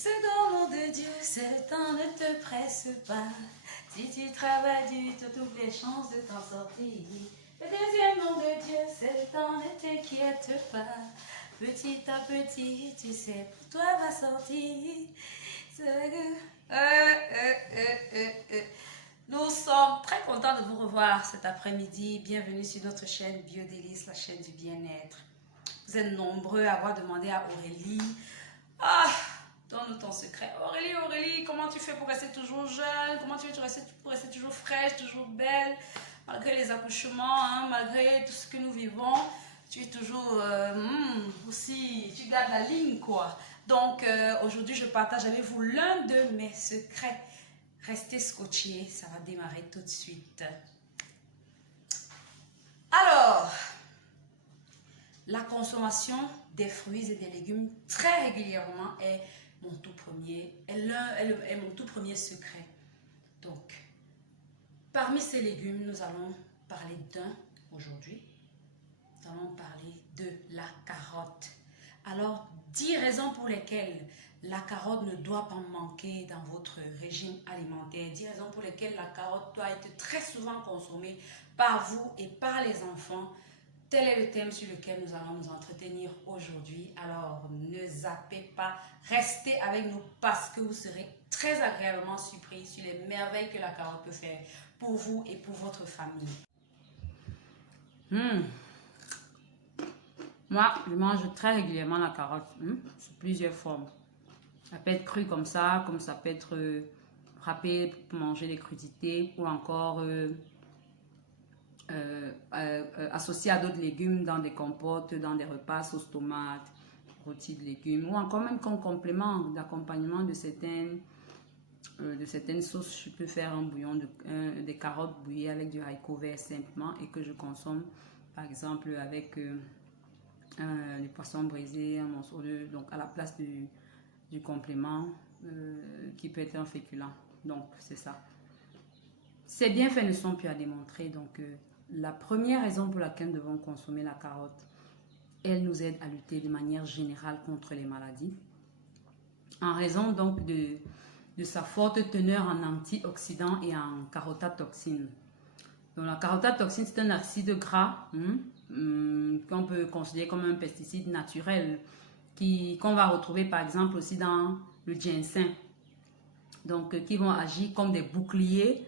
Second mot de Dieu, c'est le temps, ne te presse pas. Si tu travailles dur, tu as toutes les chances de t'en sortir. Le deuxième nom de Dieu, c'est le temps, ne t'inquiète pas. Petit à petit, tu sais, pour toi va sortir. Nous sommes très contents de vous revoir cet après-midi. Bienvenue sur notre chaîne Biodélice, la chaîne du bien-être. Vous êtes nombreux à avoir demandé à Aurélie, donne-nous ton secret. Aurélie, comment tu fais pour rester toujours jeune? Comment tu fais pour rester toujours fraîche, toujours belle? Malgré les accouchements, malgré tout ce que nous vivons, tu es toujours aussi, tu gardes la ligne, quoi. Donc, aujourd'hui, je partage avec vous l'un de mes secrets. Restez scotchés, ça va démarrer tout de suite. Alors, la consommation des fruits et des légumes très régulièrement est mon tout premier, est mon tout premier secret. Donc, parmi ces légumes, nous allons parler d'un aujourd'hui. Nous allons parler de la carotte. Alors, 10 raisons pour lesquelles la carotte ne doit pas manquer dans votre régime alimentaire. 10 raisons pour lesquelles la carotte doit être très souvent consommée par vous et par les enfants. Tel est le thème sur lequel nous allons nous entretenir aujourd'hui. Alors, ne zappez pas, restez avec nous parce que vous serez très agréablement surpris sur les merveilles que la carotte peut faire pour vous et pour votre famille. Moi, je mange très régulièrement la carotte, sous plusieurs formes. Ça peut être cru comme ça peut être râpé pour manger des crudités ou encore associé à d'autres légumes dans des compotes, dans des repas, sauce tomate, rôti de légumes ou encore même comme complément d'accompagnement de certaines sauces. Je peux faire un bouillon des carottes bouillies avec du haricot vert simplement et que je consomme par exemple avec les poissons brisés, un morceau donc à la place du complément qui peut être un féculent. Donc c'est ça. Ces bienfaits ne sont plus à démontrer. Donc la première raison pour laquelle nous devons consommer la carotte, elle nous aide à lutter de manière générale contre les maladies. En raison donc de sa forte teneur en antioxydants et en carotatoxine. Donc la carotatoxine, c'est un acide gras qu'on peut considérer comme un pesticide naturel qu'on va retrouver par exemple aussi dans le ginseng. Donc qui vont agir comme des boucliers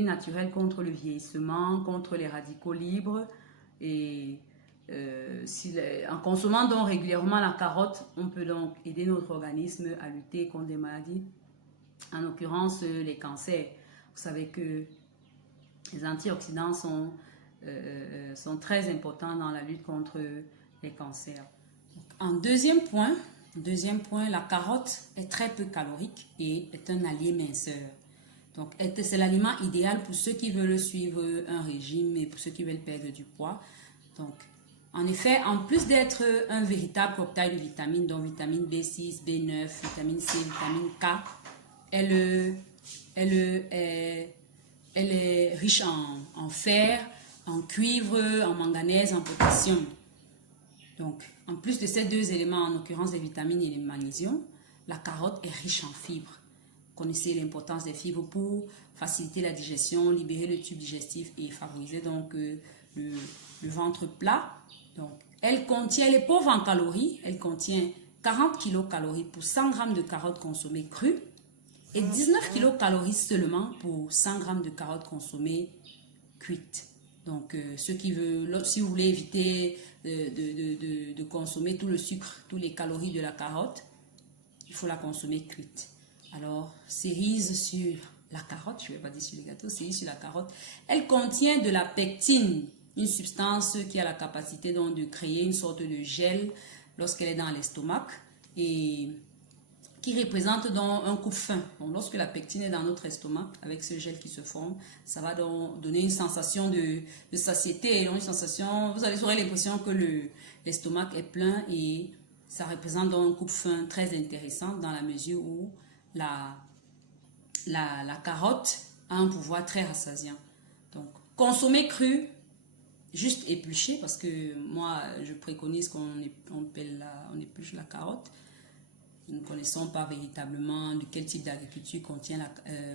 naturels contre le vieillissement, contre les radicaux libres. Et en consommant donc régulièrement la carotte, on peut donc aider notre organisme à lutter contre des maladies, en l'occurrence les cancers. Vous savez que les antioxydants sont très importants dans la lutte contre les cancers. En deuxième point, la carotte est très peu calorique et est un allié minceur. Donc, c'est l'aliment idéal pour ceux qui veulent suivre un régime et pour ceux qui veulent perdre du poids. Donc, en effet, en plus d'être un véritable cocktail de vitamines, dont vitamine B6, B9, vitamine C, vitamine K, elle est riche en fer, en cuivre, en manganèse, en potassium. Donc, en plus de ces deux éléments, en l'occurrence les vitamines et le magnésium, la carotte est riche en fibres. Vous connaissez l'importance des fibres pour faciliter la digestion, libérer le tube digestif et favoriser donc le ventre plat. Donc, elle est pauvre en calories. Elle contient 40 kilocalories pour 100 grammes de carottes consommées crues et 19 kilocalories seulement pour 100 grammes de carottes consommées cuites. Donc, si vous voulez éviter de consommer tout le sucre, toutes les calories de la carotte, il faut la consommer cuite. Alors, cerise sur la carotte, je ne vais pas dire sur les gâteaux, cerise sur la carotte, elle contient de la pectine, une substance qui a la capacité donc de créer une sorte de gel lorsqu'elle est dans l'estomac et qui représente donc un coupe-faim. Donc, lorsque la pectine est dans notre estomac, avec ce gel qui se forme, ça va donc donner une sensation de satiété, donc une sensation, vous aurez l'impression que l'estomac est plein et ça représente donc un coupe-faim très intéressant dans la mesure où la carotte a un pouvoir très rassasiant. Donc, consommer cru, juste éplucher, parce que moi, je préconise qu'on épluche la carotte. nous ne connaissons pas véritablement de quel type d'agriculture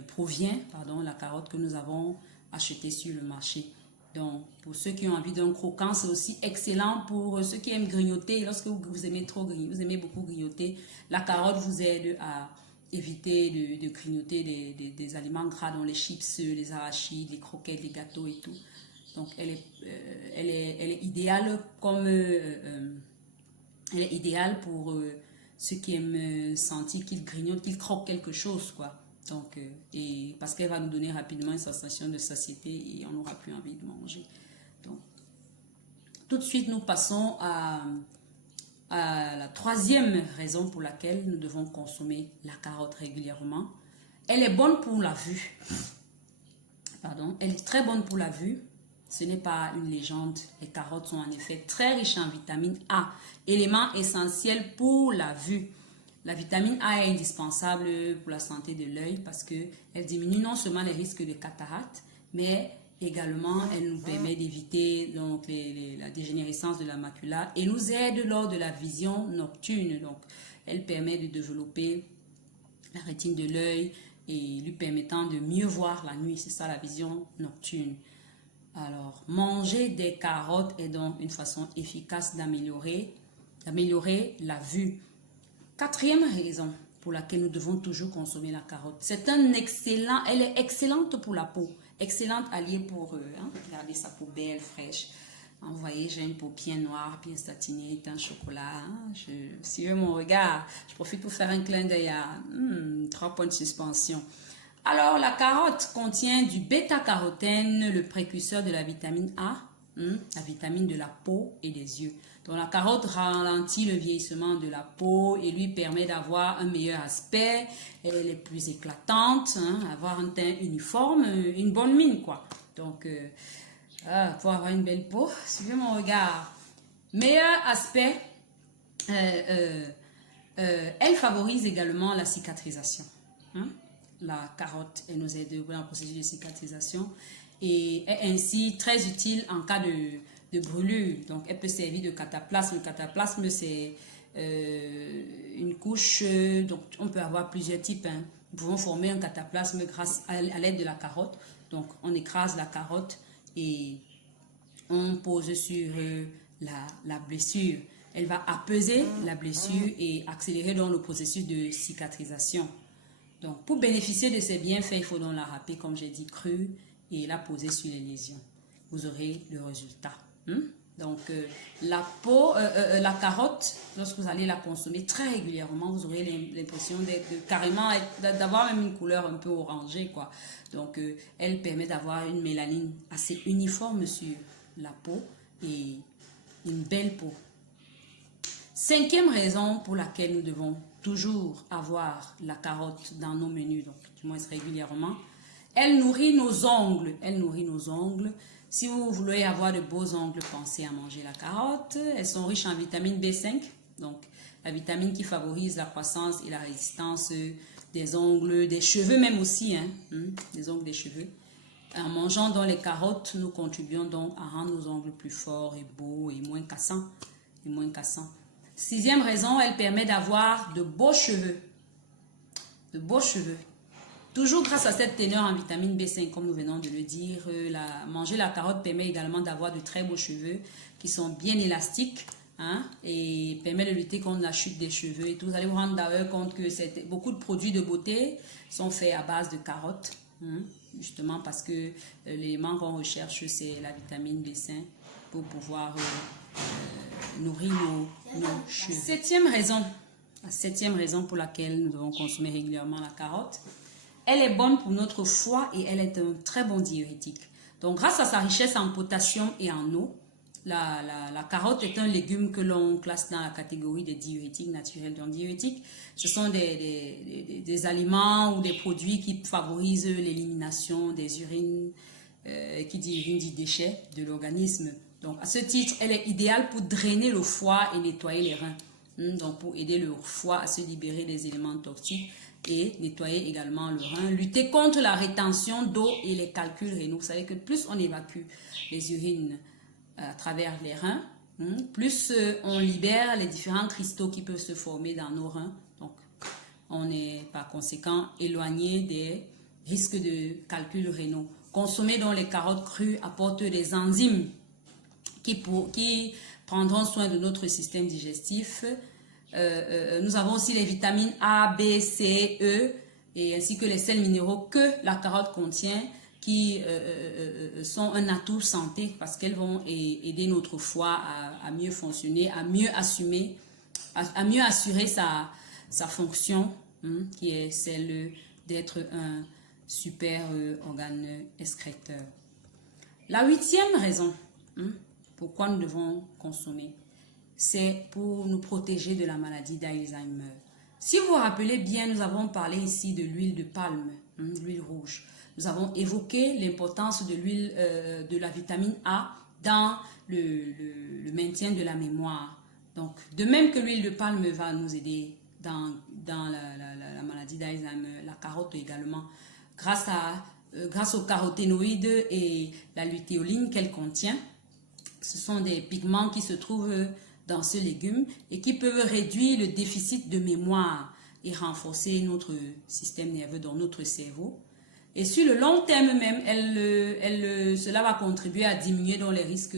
provient la carotte que nous avons achetée sur le marché. Donc, pour ceux qui ont envie d'un croquant, c'est aussi excellent pour ceux qui aiment grignoter. Lorsque vous aimez vous aimez beaucoup grignoter, la carotte vous aide à éviter de grignoter des aliments gras, dont les chips, les arachides, les croquettes, les gâteaux et tout. Donc, elle est idéale elle est idéale pour ceux qui aiment sentir qu'ils grignotent, qu'ils croquent quelque chose, quoi. Donc, et parce qu'elle va nous donner rapidement une sensation de satiété et on n'aura plus envie de manger. Donc, tout de suite, nous passons à la troisième raison pour laquelle nous devons consommer la carotte régulièrement. Elle est bonne pour la vue. Pardon, elle est très bonne pour la vue. Ce n'est pas une légende. Les carottes sont en effet très riches en vitamine A, élément essentiel pour la vue. La vitamine A est indispensable pour la santé de l'œil parce qu'elle diminue non seulement les risques de cataracte, mais également elle nous permet d'éviter donc la dégénérescence de la macula et nous aide lors de la vision nocturne. Donc, elle permet de développer la rétine de l'œil et lui permettant de mieux voir la nuit. C'est ça la vision nocturne. Alors, manger des carottes est donc une façon efficace d'améliorer la vue. Quatrième raison pour laquelle nous devons toujours consommer la carotte, elle est excellente pour la peau, excellente alliée pour garder sa peau belle, fraîche. Vous voyez, j'ai une peau bien noire, bien satinée, teint chocolat. Suivez mon regard, je profite pour faire un clin d'œil à 3 points de suspension. Alors, la carotte contient du bêta-carotène, le précurseur de la vitamine A, la vitamine de la peau et des yeux. Donc, la carotte ralentit le vieillissement de la peau et lui permet d'avoir un meilleur aspect. Elle est plus éclatante, avoir un teint uniforme, une bonne mine, quoi. Donc, pour avoir une belle peau, suivez mon regard. Meilleur aspect, elle favorise également la cicatrisation. La carotte, elle nous aide dans le processus de cicatrisation et est ainsi très utile en cas de brûlure. Donc, elle peut servir de cataplasme. Le cataplasme, c'est une couche, donc on peut avoir plusieurs types. Nous pouvons former un cataplasme grâce à l'aide de la carotte. Donc, on écrase la carotte et on pose sur la blessure. Elle va apaiser la blessure et accélérer donc le processus de cicatrisation. Donc, pour bénéficier de ces bienfaits, il faut donc la râper, comme j'ai dit, crue et la poser sur les lésions. Vous aurez le résultat. Donc, la carotte, lorsque vous allez la consommer très régulièrement, vous aurez l'impression carrément d'avoir même une couleur un peu orangée, quoi. Donc, elle permet d'avoir une mélanine assez uniforme sur la peau et une belle peau. Cinquième raison pour laquelle nous devons toujours avoir la carotte dans nos menus, donc du moins régulièrement, elle nourrit nos ongles. Elle nourrit nos ongles. Si vous voulez avoir de beaux ongles, pensez à manger la carotte. Elles sont riches en vitamine B5, donc la vitamine qui favorise la croissance et la résistance des ongles, des cheveux même aussi, des ongles, des cheveux. En mangeant donc les carottes, nous contribuons donc à rendre nos ongles plus forts et beaux et moins cassants. Sixième raison, elle permet d'avoir de beaux cheveux. De beaux cheveux. Toujours grâce à cette teneur en vitamine B5, comme nous venons de le dire, manger la carotte permet également d'avoir de très beaux cheveux qui sont bien élastiques et permet de lutter contre la chute des cheveux. Et tout, vous allez vous rendre d'ailleurs compte que beaucoup de produits de beauté sont faits à base de carottes, justement parce que l'élément qu'on recherche, c'est la vitamine B5 pour pouvoir nourrir nos cheveux. La septième raison pour laquelle nous devons consommer régulièrement la carotte, elle est bonne pour notre foie et elle est un très bon diurétique. Donc, grâce à sa richesse en potassium et en eau, la carotte est un légume que l'on classe dans la catégorie des diurétiques naturels. Donc, diurétiques, ce sont des aliments ou des produits qui favorisent l'élimination des urines, qui dit urine dit déchets de l'organisme. Donc, à ce titre, elle est idéale pour drainer le foie et nettoyer les reins. Donc, pour aider le foie à se libérer des éléments toxiques et nettoyer également le rein, lutter contre la rétention d'eau et les calculs rénaux. Vous savez que plus on évacue les urines à travers les reins, plus on libère les différents cristaux qui peuvent se former dans nos reins. Donc, On est par conséquent éloigné des risques de calcul rénaux. Consommer donc les carottes crues apporte des enzymes qui prendront soin de notre système digestif. Nous avons aussi les vitamines A, B, C, E et ainsi que les sels minéraux que la carotte contient qui sont un atout santé parce qu'elles vont aider notre foie à mieux fonctionner, à mieux assumer, à mieux assurer sa fonction qui est celle d'être un super organe excréteur. La 8e raison pourquoi nous devons consommer, c'est pour nous protéger de la maladie d'Alzheimer. Si vous vous rappelez bien, nous avons parlé ici de l'huile de palme, l'huile rouge. Nous avons évoqué l'importance de l'huile, de la vitamine A dans le maintien de la mémoire. Donc, de même que l'huile de palme va nous aider dans la maladie d'Alzheimer, la carotte également, grâce aux caroténoïdes et la lutéoline qu'elle contient. Ce sont des pigments qui se trouvent dans ce légume et qui peuvent réduire le déficit de mémoire et renforcer notre système nerveux dans notre cerveau. Et sur le long terme même, cela va contribuer à diminuer donc les risques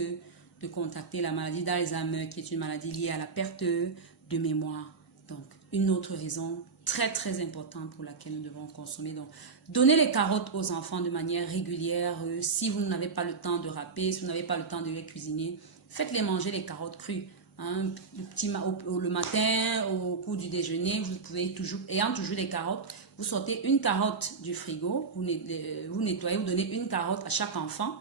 de contracter la maladie d'Alzheimer, qui est une maladie liée à la perte de mémoire. Donc, une autre raison très très importante pour laquelle nous devons consommer. Donc, donnez les carottes aux enfants de manière régulière. Si vous n'avez pas le temps de râper, si vous n'avez pas le temps de les cuisiner, faites-les manger les carottes crues. Le matin, au cours du déjeuner, vous pouvez ayant toujours des carottes, vous sortez une carotte du frigo, vous nettoyez, vous donnez une carotte à chaque enfant.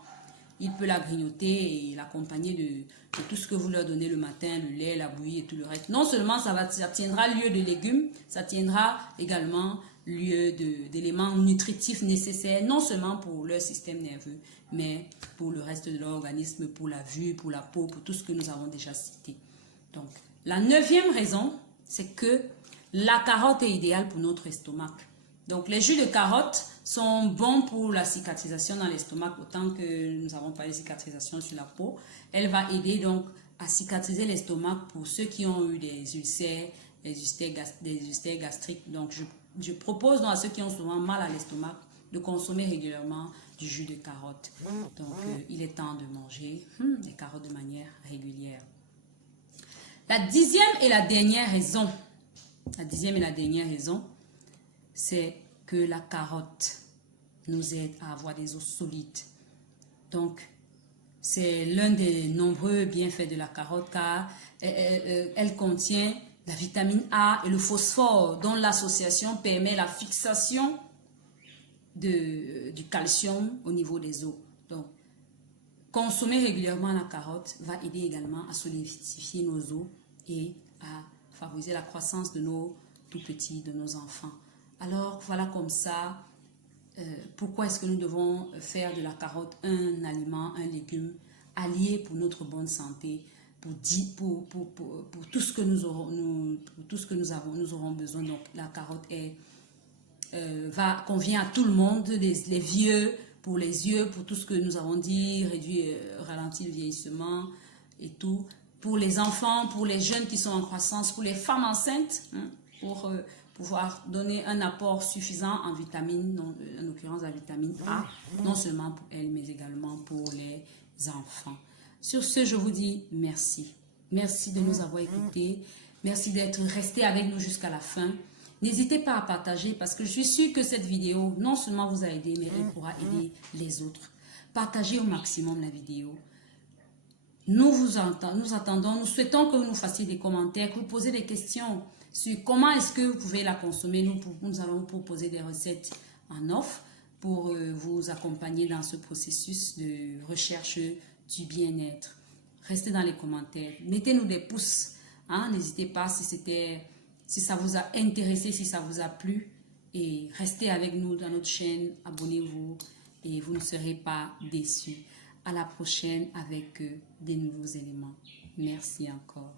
Il peut la grignoter et l'accompagner de tout ce que vous leur donnez le matin, le lait, la bouillie et tout le reste. Non seulement ça tiendra lieu de légumes, ça tiendra également lieu d'éléments nutritifs nécessaires, non seulement pour leur système nerveux, mais pour le reste de leur organisme, pour la vue, pour la peau, pour tout ce que nous avons déjà cité. Donc, la 9e raison, c'est que la carotte est idéale pour notre estomac. Donc, les jus de carotte sont bons pour la cicatrisation dans l'estomac, autant que nous n'avons pas de cicatrisation sur la peau. Elle va aider donc à cicatriser l'estomac pour ceux qui ont eu des ulcères gastriques. Donc, je propose donc à ceux qui ont souvent mal à l'estomac de consommer régulièrement du jus de carotte. Donc, il est temps de manger des carottes de manière régulière. La 10e et la dernière raison, c'est que la carotte nous aide à avoir des os solides. Donc, c'est l'un des nombreux bienfaits de la carotte car elle contient la vitamine A et le phosphore dont l'association permet la fixation du calcium au niveau des os. Donc, consommer régulièrement la carotte va aider également à solidifier nos os et à favoriser la croissance de nos tout petits, de nos enfants. Alors, voilà comme ça, pourquoi est-ce que nous devons faire de la carotte un aliment, un légume allié pour notre bonne santé, pour tout ce que nous aurons besoin. Donc, la carotte convient à tout le monde, les vieux, pour les yeux, pour tout ce que nous avons dit, ralentir le vieillissement et tout. Pour les enfants, pour les jeunes qui sont en croissance, pour les femmes enceintes, pour pouvoir donner un apport suffisant en vitamines, en l'occurrence la vitamine A, non seulement pour elles, mais également pour les enfants. Sur ce, je vous dis merci. Merci de nous avoir écoutés. Merci d'être restés avec nous jusqu'à la fin. N'hésitez pas à partager parce que je suis sûre que cette vidéo, non seulement vous a aidé, mais elle pourra aider les autres. Partagez au maximum la vidéo. Nous attendons, nous souhaitons que vous nous fassiez des commentaires, que vous posez des questions sur comment est-ce que vous pouvez la consommer. Nous allons vous proposer des recettes en offre pour vous accompagner dans ce processus de recherche du bien-être. Restez dans les commentaires. Mettez-nous des pouces. N'hésitez pas si ça vous a intéressé, si ça vous a plu. Et restez avec nous dans notre chaîne. Abonnez-vous et vous ne serez pas déçus. À la prochaine avec des nouveaux éléments. Merci encore.